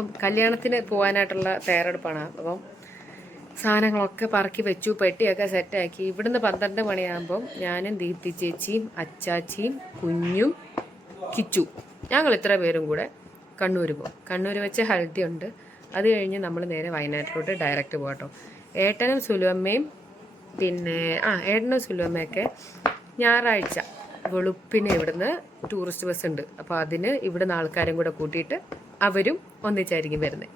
അപ്പം കല്യാണത്തിന് പോകാനായിട്ടുള്ള തയ്യാറെടുപ്പാണ്. അപ്പം സാധനങ്ങളൊക്കെ പറക്കി വെച്ചു പെട്ടിയൊക്കെ സെറ്റാക്കി. ഇവിടുന്ന് പന്ത്രണ്ട് മണിയാകുമ്പം ഞാനും ദീപ്തി ചേച്ചിയും അച്ചാച്ചിയും കുഞ്ഞും കിച്ചു ഞങ്ങൾ ഇത്ര പേരും കൂടെ കണ്ണൂർ പോകും കണ്ണൂർ വെച്ച് ഹൽദി ഉണ്ട്. അത് കഴിഞ്ഞ് നമ്മൾ നേരെ വയനാട്ടിലോട്ട് ഡയറക്റ്റ് പോകട്ടോ ഏട്ടനും സുലുവമ്മയും പിന്നെ ആ ഏട്ടനും സുലുവമ്മയൊക്കെ ഞായറാഴ്ച വെളുപ്പിന് ഇവിടുന്ന് ടൂറിസ്റ്റ് ബസ് ഉണ്ട്. അപ്പോൾ അതിന് ഇവിടുന്ന് ആൾക്കാരും കൂടെ കൂട്ടിയിട്ട് അവരും ഒന്നിച്ചായിരിക്കും വരുന്നത്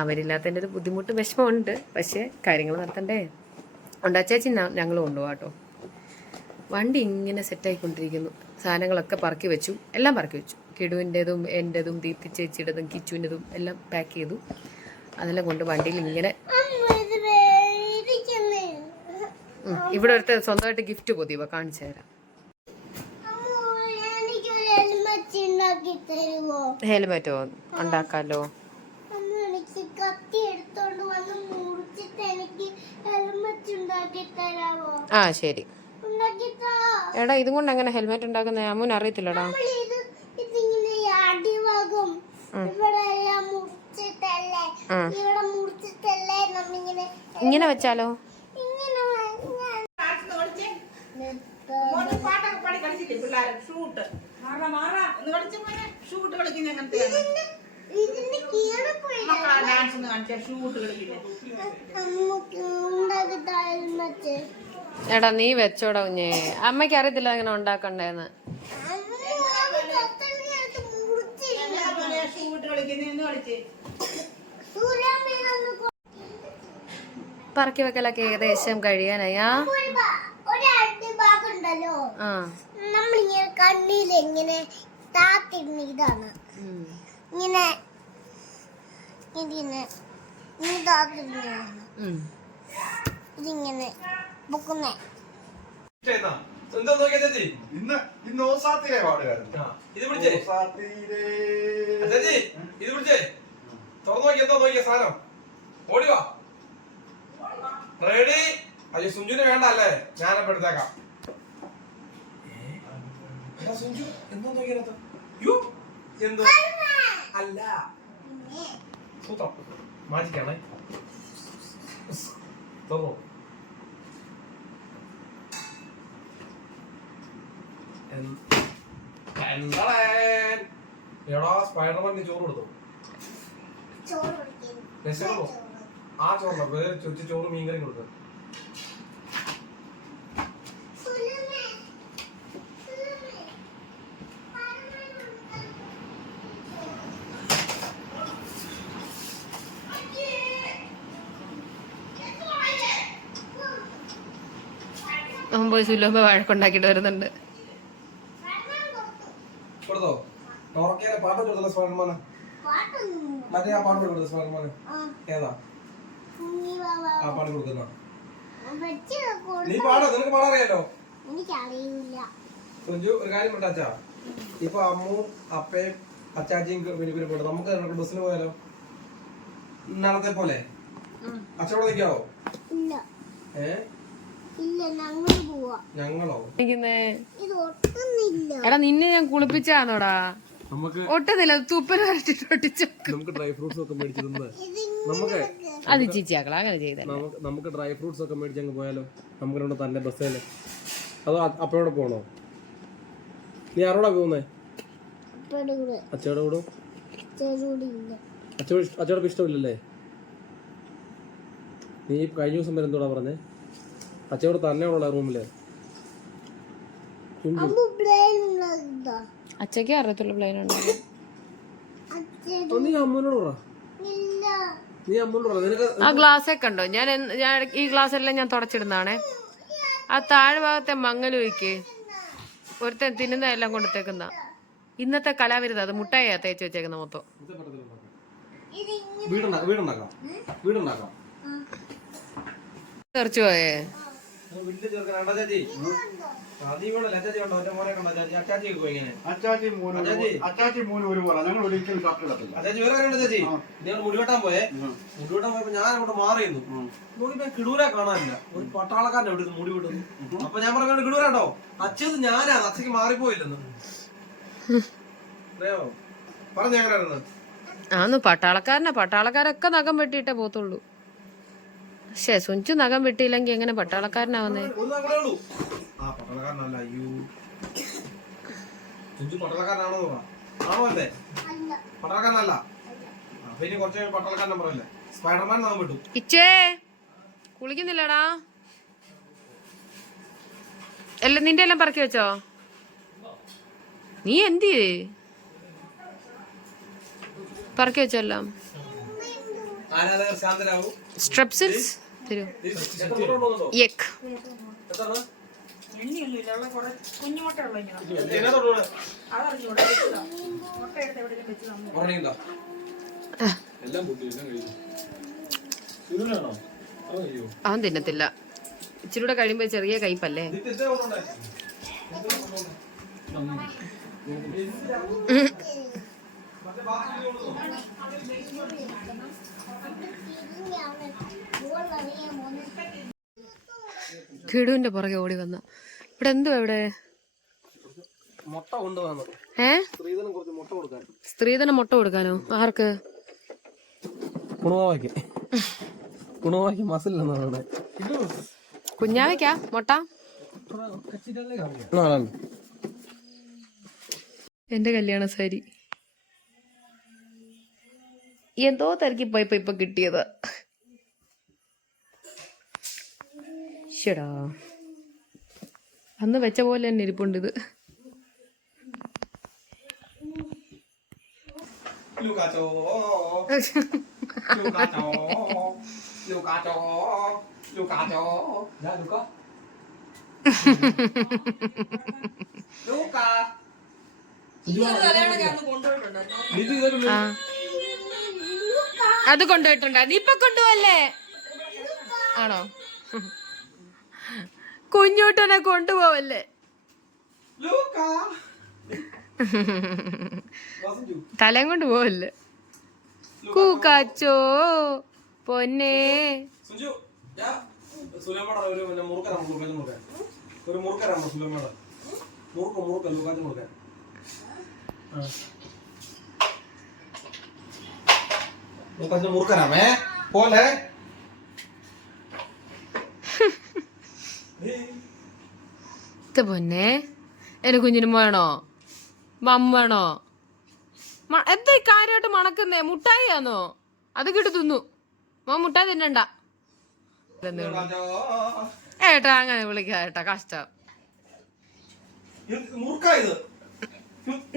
അവരില്ലാത്തതിന്റെ ഒരു ബുദ്ധിമുട്ട് വിഷമമുണ്ട് പക്ഷേ കാര്യങ്ങൾ നടത്തണ്ടേ? ഉണ്ടാച്ചേച്ചി ഞങ്ങൾ കൊണ്ടുപോകാം കേട്ടോ വണ്ടി ഇങ്ങനെ സെറ്റായിക്കൊണ്ടിരിക്കുന്നു സാധനങ്ങളൊക്കെ പറക്കി വെച്ചു. എല്ലാം പറക്കി വെച്ചു. കിടുവിന്റെതും എന്റെതും ദീപ്തി ചേച്ചിയുടേതും കിച്ചുവിന്റെതും എല്ലാം പാക്ക് ചെയ്തു. അതെല്ലാം കൊണ്ട് വണ്ടിയിൽ ഇങ്ങനെ ഇവിടെ ഒരുത്ത സ്വന്തമായിട്ട് ഗിഫ്റ്റ് പൊതിയുക കാണിച്ചു തരാം ഉണ്ടാക്കി തരുമോ ഹെൽമെറ്റോ ഉണ്ടാക്കാലോ അമ്മ എനിക്ക് കത്തി എടുത്തോണ്ട് വന്ന് മുറിച്ചിട്ട് എനിക്ക് ഹെൽമെറ്റ് ഉണ്ടാക്കി ഉണ്ടാക്കാലോ? ആ ശരി. എടാ ഇതും കൊണ്ട് എങ്ങനെ ഹെൽമെറ്റ് ഉണ്ടാക്കുന്ന? അമ്മൂന് അറിയത്തില്ലടാ. ഇങ്ങനെ വെച്ചാലോ? ഇങ്ങനെ ഷൂട്ട് ഷൂട്ട് കളിക്കുന്ന മക്കളാ ഡാൻസ് ഒന്ന് കാണിച്ചാ. കളിക്കുന്നത് എടാ നീ വെച്ചോടാ കുഞ്ഞേ. അമ്മയ്ക്ക് അറിയത്തില്ല എങ്ങനെ ഉണ്ടാക്കണ്ടേന്ന്. പറക്കി വെക്കലൊക്കെ ഏകദേശം കഴിയാനായി ആ? ഭാഗമുണ്ടല്ലോ ആ. നമ്മളിങ്ങനെ കണ്ണിൽ ഇങ്ങനെ താത്തിടുന്ന ഇതാണ്. ഇങ്ങനെ ഇതിങ്ങനെ ഉം. ഇതിങ്ങനെ പൊക്കുന്നേ. എന്താ നോക്കിയാ ചേച്ചി? ഇന്ന് ഇന്ന് പാടുകാരുന്നു ഇത് പിടിച്ചേ. ചേച്ചി ഇത് പിടിച്ചേ. തുറന്നു നോക്കി എന്താ നോക്കിയ സാധനം. ഓടിവാ റെഡി അയ്യോ സുഞ്ചുന് വേണ്ട അല്ലേ? ഞാനപ്പോ എടുത്തേക്കാം. എടാ സുഞ്ചു എന്താ നോക്കിയത് യോ എന്തോ? അല്ല. സൂത്രം മാറ്റിക്കാണേ. തുറന്നു? എടാ സ്പൈഡർമാന്റെ ചോറ് കൊടുത്തു? ചോറ് ആ വേറെ ചുറ്റി ചോറ് മീൻകറി കൊടുത്തു സുലമേ, സുലമേ, പരമേ അവൻ പോയി സുലഭ വഴക്കുണ്ടാക്കിയിട്ട് വരുന്നുണ്ട് കൊടുത്തോ ടോർക്കയിലെ പാട്ട് കൊടുത്തല്ലോ സ്പൈഡർമാന് പാട്ടൊന്നും മറ്റേ ആ പാട്ട് കൊടുത്തു സ്പൈഡർമാന് ആ, ഏതാ കുഞ്ഞി വാവ. ആ പാട്ട് കൊടുക്കുന്ന വെച്ച് നീ കൊടുത്ത- പാടാ നിനക്ക് വഴക്കുണ്ടാക്കിട്ട് വരുന്നുണ്ട് സഞ്ജു ഒരു കാര്യം പറ്റാച്ചാ ഇപ്പൊ അമ്മു അപ്പയും അച്ചാച്ചിയും പിന്നെ പോട്ടെ നമുക്ക് ബസ്സിന് പോയാലോ? ഇന്നലത്തെ പോലെ? അച്ഛനോട് നിൽക്കാവോ ഇല്ല ഏ ഇല്ല ഞങ്ങൾ പോവാ ഞങ്ങളോ ഇരിക്കുന്നേ. ഇത് ഒട്ടുന്നില്ല. എടാ നിന്നെ ഞാൻ കുളിപ്പിച്ചാന്നോടാ നമുക്ക് ഒട്ടുന്നില്ല തുപ്പൽ ഒട്ടിച്ചു നമുക്ക് ഡ്രൈ ഫ്രൂട്ട്സ് ഒക്കെ നമുക്ക് അത് ചിച്ചിയാക്കള അങ്ങനെ ചെയ്ത നമുക്ക് നമുക്ക് ഡ്രൈ ഫ്രൂട്ട്സ് ഒക്കെ മേടിച്ച് അങ്ങ് പോയാലോ? നമുക്ക് തന്നെ ബസ്സിൽ അതോ അപ്പയോടെ പോണോ? നീ ആരോടാ പോകുന്നേ അച്ഛയുടെ കൂടെ. അച്ചയോടൊപ്പം ഇഷ്ടമില്ലല്ലേ? നീ കഴിഞ്ഞ ദിവസം വരെ എന്തോടാ പറഞ്ഞേ? അച്ചയോട് തന്നെ ഉള്ള റൂമിൽ. അച്ഛക്കേ അറിയത്തുള്ളൂ പ്ലെയിൻ ഉണ്ടോ? നീ അമ്മനോട് പറ. ഇല്ല. നീ അമ്മനോട് പറ. നിനക്ക് ആ ഗ്ലാസ് ഒക്കെ ഉണ്ടോ? ഞാൻ എന്ന്- ഞാൻ ഈ ഗ്ലാസ് എല്ലാം ഞാൻ തുടച്ചിടുന്നതാണേ. ആ താഴ്ഭാഗത്തെ മങ്ങലൊഴിക്ക് ഒരുത്തൻ തിന്നുന്ന എല്ലാം കൊണ്ടുത്തേക്കുന്ന ഇന്നത്തെ കലാവിരുത അത് മുട്ടായ തേച്ച് വെച്ചേക്കുന്ന മൊത്തം. ഇത് വീടുണ്ടാക്കാം വീടുണ്ടാക്കാം. വീടുണ്ടാക്കാം. തെറിച്ചു പോയേ. വലിയ ചെറുക്കനാണ്ടാ ചേച്ചി അത് ഇവിടെ ചേച്ചി എന്റെ മോനെ കണ്ടോ ചേച്ചി അച്ചാച്ചി ഒക്കെ ഇങ്ങനെ. അച്ചാച്ചി മൂന്ന് അച്ചാച്ചി. അച്ചാച്ചി മൂന്ന് ഒരു പോലെ. ഞങ്ങൾ ഒരിക്കലും ഷർട്ട് ഇടത്തില്ല. ചേച്ചി വേറെ കാര്യമുണ്ട് ചേച്ചി നിങ്ങൾ മുടിവെട്ടാൻ പോയേ. മുടിവെട്ടാൻ പോയപ്പോ ഞാൻ അങ്ങോട്ട് മാറിയിരുന്നു. നോക്കിപ്പോ കിടൂരെ കാണാനില്ല. ഒരു പട്ടാളക്കാരന്റെ അവിടെ മുടി വെട്ടുന്നു. അപ്പൊ ഞാൻ പറഞ്ഞു കിടൂരാട്ടോ അച്ഛത് ഞാനാ അച്ഛക്ക് മാറിപ്പോയില്ലെന്ന്. അറിയോ പറഞ്ഞു എങ്ങനെയായിരുന്നു ആന്ന് പട്ടാളക്കാരനാ. പട്ടാളക്കാരൊക്കെ നഖം വെട്ടിയിട്ടേ പോത്തുള്ളൂ പക്ഷേ സുഞ്ചു നഖം വെട്ടിയില്ലെങ്കിൽ എങ്ങനെ പട്ടാളക്കാരനാവുന്നേ? അല്ലേ. അല്ല ഇച്ചേ കുളിക്കുന്നില്ലടാ. എല്ലാം നിന്റെ എല്ലാം പറക്കി വെച്ചോ? നീ എന്ത് പറക്കി വെച്ചോ എല്ലാം. ആരാധകർ ശാന്തരാകും സ്ട്രെപ്സിൽസ് തരൂ. ഉറങ്ങിയിട്ടുണ്ടോ? അവൻ തിന്നത്തില്ല. ഇച്ചിരി കൂടെ കഴിയുമ്പോ ചെറിയ കയ്പല്ലേ? കിടുവിന്റെ പുറകെ ഓടി വന്ന. ഇവിടെ എന്തുവാ ഇവിടെ? മുട്ട കൊണ്ടുവന്നു. ഏ? സ്ത്രീധനം കുറച്ച് മുട്ട കൊടുക്കാൻ. സ്ത്രീധനം മുട്ട കൊടുക്കാനോ? ആർക്ക്? കുണുവാക്കി കുണുവാക്കി മസിൽ എന്നാണ് കുഞ്ഞാവയ്ക്കാ? മുട്ട? എന്റെ കല്യാണ സാരി. എന്തോ തിരക്കി പോയപ്പോ ഇപ്പൊ കിട്ടിയത്. ഷടാ അന്ന് വെച്ച പോലെ തന്നെ ഇരിപ്പുണ്ട് ഇത്. ആ. അത് കൊണ്ടുപോയിട്ടുണ്ട്? നീ ഇപ്പൊ കൊണ്ടുപോവല്ലേ? ആണോ? കുഞ്ഞൂട്ടനെ കൊണ്ടുപോവല്ലേ? തലയും കൊണ്ട് പോവല്ലേ? കൂക്കാച്ചോ പൊന്നേ. ഒരു പിന്നെ സുലമ്മയുടെ മുറുക്ക മുറുക്ക ലൂക്കാച്ചു മുറുക്കാൻ സുലൈമാടെ. മുറുക്ക് മുറുക്ക് ലൂക്കാച്ച് മുറുക്കൻ. പോലെ. ഏയ്. ഇത് പൊന്നെ. എന്റെ കുഞ്ഞിന് വേണോ? മം വേണോ? എന്താ ഈ കാര്യമായിട്ട് മണക്കുന്നേ? മുട്ടായി ആണോ അത് കിട്ടു തിന്നു. മോ മുട്ടായി തിന്നണ്ട. ഏട്ടാ അങ്ങനെ വിളിക്കാട്ടാ കഷ്ടം.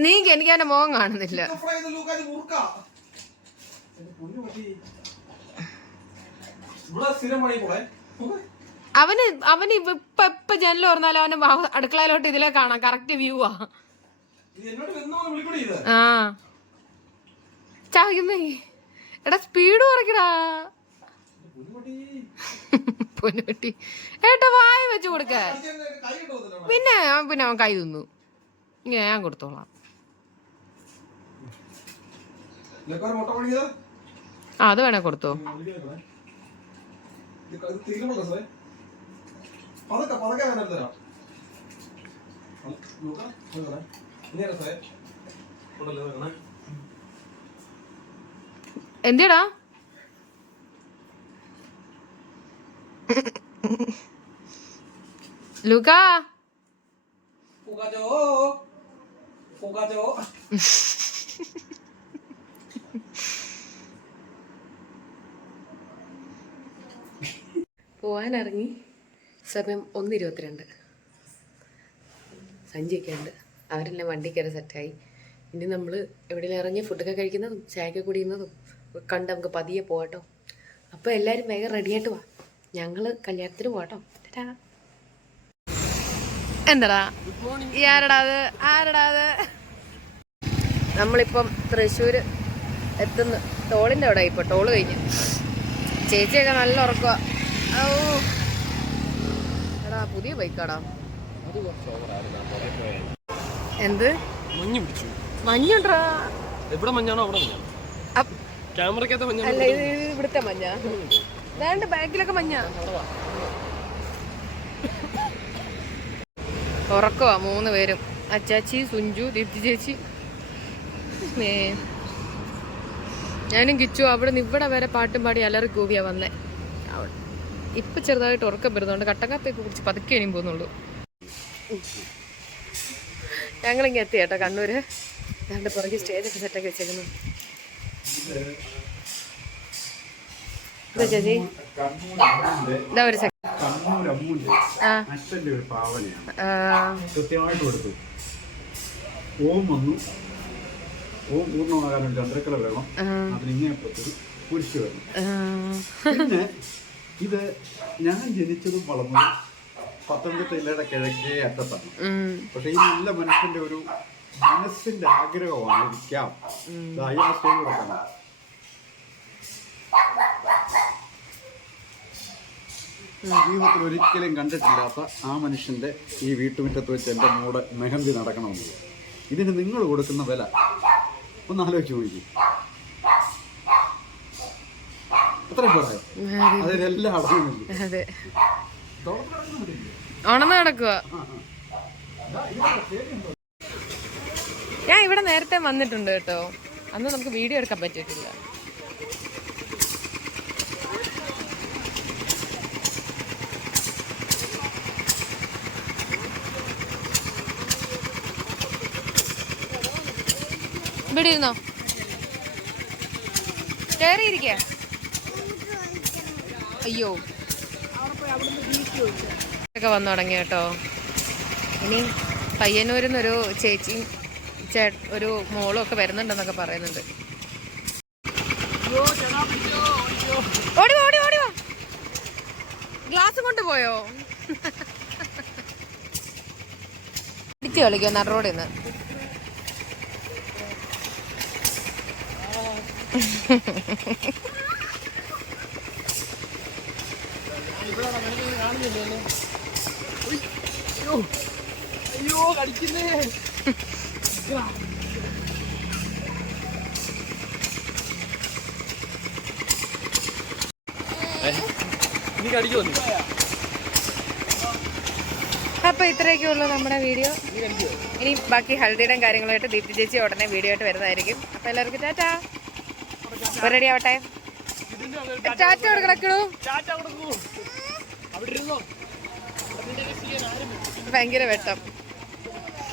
നീ എനിക്ക് എന്റെ മോൻ കാണുന്നില്ല. അവന് അവന് ഇപ്പൊ ഇപ്പൊ ജനൽ തുറന്നാലും അവന് അടുക്കളയിലോട്ട് ഇതിലെ കാണാം. കറക്റ്റ് വ്യൂ ആ. ആ. എടാ സ്പീഡ് കുറയ്ക്കടാ. പൊന്നുട്ടി ഏട്ടാ വായ വെച്ച് കൊടുക്ക. പിന്നെ പിന്നെ അവൻ കൈ തിന്നു. ഞാൻ കൊടുത്തോളാം ഇതൊക്കെ ഒരു മുട്ട പണിയത് ആ അത് വേണേ കൊടുത്തോ. എന്തിടാ ഇത് പോകാതെ സാറേ പതുക്കെ പതുക്കെ വേണം തരാം നോക്കാം നോക്കാം ഇനി സാറേ ഉണ്ടല്ലോ വരണേ എന്തിടാ ലുക്കാ പൂക്കാച്ചോ പൂക്കാച്ചോ പോവാനിറങ്ങി. സമയം ഒന്ന് ഇരുപത്തിരണ്ട് സഞ്ചിയൊക്കെ ഉണ്ട് അവരെല്ലാം വണ്ടി കയറി സെറ്റായി. ഇനി നമ്മൾ എവിടെയെങ്കിലും ഇറങ്ങി ഫുഡൊക്കെ കഴിക്കുന്നതും ചായയൊക്കെ കുടിക്കുന്നതും കണ്ട് നമുക്ക് പതിയെ പോകട്ടോ അപ്പോൾ എല്ലാവരും വേഗം റെഡിയായിട്ട് വാ. ഞങ്ങൾ കല്യാണത്തിന് പോകട്ടോ. എന്താടാ? ഈ ആരടാ നമ്മളിപ്പം തൃശ്ശൂർ എത്തുന്നു ടോളിന്റെ അവിടെ ഇപ്പോൾ ടോൾ കഴിഞ്ഞു. ചേച്ചിയൊക്കെ നല്ല ഉറക്കുക എടാ പുതിയ ബൈക്കാടാ. എന്ത്? മഞ്ഞ് പിടിച്ചു. മഞ്ഞുണ്ടാ? എവിടെ മഞ്ഞാണോ അവിടെ ക്യാമറക്കകത്ത് മഞ്ഞ അല്ല ഇത് ഇവിടുത്തെ മഞ്ഞ. വേണ്ട ബാക്കിലൊക്കെ മഞ്ഞ. ഉറക്കവാ മൂന്ന് പേരും. അച്ചാച്ചി സുഞ്ചു ദീപ്തി ചേച്ചി. ഞാനും കിച്ചു അവിടെ നിന്ന് ഇവിടെ വരെ പാട്ടും പാടി അലറി കൂവിയാ വന്നേ. അവിടെ- ഇപ്പൊ ചെറുതായിട്ട് ഉറക്കം വരുന്നുണ്ട് കട്ടക്കാപ്പൊക്കെ കുറിച്ച് പതുക്കെ ഇനിയും പോകുന്നുള്ളൂ. ഞങ്ങളിങ്ങ് എത്തി കേട്ടോ കണ്ണൂര്. ഞങ്ങളുടെ പുറകെ സ്റ്റേജ് ഒക്കെ സെറ്റൊക്കെ വെച്ചേക്കുന്നു. ചേച്ചി. ഇതാ ഒരു കൃത്യമായിട്ട് കൊടുത്തു. ഓം വന്നു. ഓം പൂർണമാകാൻ ഒരു ചന്ദ്രക്കല വേണം അതിനിങ്ങനെ അതിനിങ്ങേപ്പത്തൊരു കുരിശ് വേണം ആ. പിന്നെ ഇത് ഞാൻ ജനിച്ചതും വളർന്നതും പത്തനംതിട്ട ജില്ലയുടെ കിഴക്കേ അറ്റത്താണ്. പക്ഷെ ഈ നല്ല മനുഷ്യന്റെ ഒരു മനസ്സിന്റെ ആഗ്രഹമായിരിക്കാം സ്റ്റേജ് കൊടുക്കണം ജീവിതത്തിൽ ഒരിക്കലും കണ്ടിട്ടില്ലാത്ത ആ മനുഷ്യന്റെ ഈ വീട്ടുമുറ്റത്ത് വെച്ച് എന്റെ മോടെ മെഹന്തി നടക്കണമെന്നുള്ളത് ഇതിന് നിങ്ങൾ കൊടുക്കുന്ന വില. ഒന്ന് ആലോചിച്ച് നോക്കി അത്രയും പറയാം അതിലെല്ലാം അടങ്ങുന്നില്ല അതെ. ഉണന്ന് ഞാൻ ഇവിടെ നേരത്തെ വന്നിട്ടുണ്ട് കേട്ടോ. അന്ന് നമുക്ക് വീഡിയോ എടുക്കാൻ പറ്റിയിട്ടില്ല. ഇവിടെ ഇരുന്നോ? കയറിയിരിക്ക അയ്യോ. ഒക്കെ വന്നു തുടങ്ങി കേട്ടോ. ഇനി പയ്യന്നൂരിൽ നിന്നൊരു ചേച്ചിയും ചേ ഒരു മോളും ഒക്കെ വരുന്നുണ്ടെന്നൊക്കെ പറയുന്നുണ്ട്. ഓടി ഓടി ഓടി വാ. ഗ്ലാസ് കൊണ്ടുപോയോ ഇടിച്ചു കളിക്കോ നടുറോഡിൽ നിന്ന്? അപ്പൊ ഇത്രയൊക്കെ ഉള്ളു നമ്മുടെ വീഡിയോ. ഇനി ബാക്കി ഹൽദിയുടെ കാര്യങ്ങളുമായിട്ട് ദീപ്തി ചേച്ചി ഉടനെ വീഡിയോ ആയിട്ട് വരുന്നതായിരിക്കും. അപ്പൊ എല്ലാവർക്കും ടാറ്റാ. റെഡി ആവട്ടെ? ടാറ്റ കിടക്കണു? ഭയങ്കര വെട്ടം.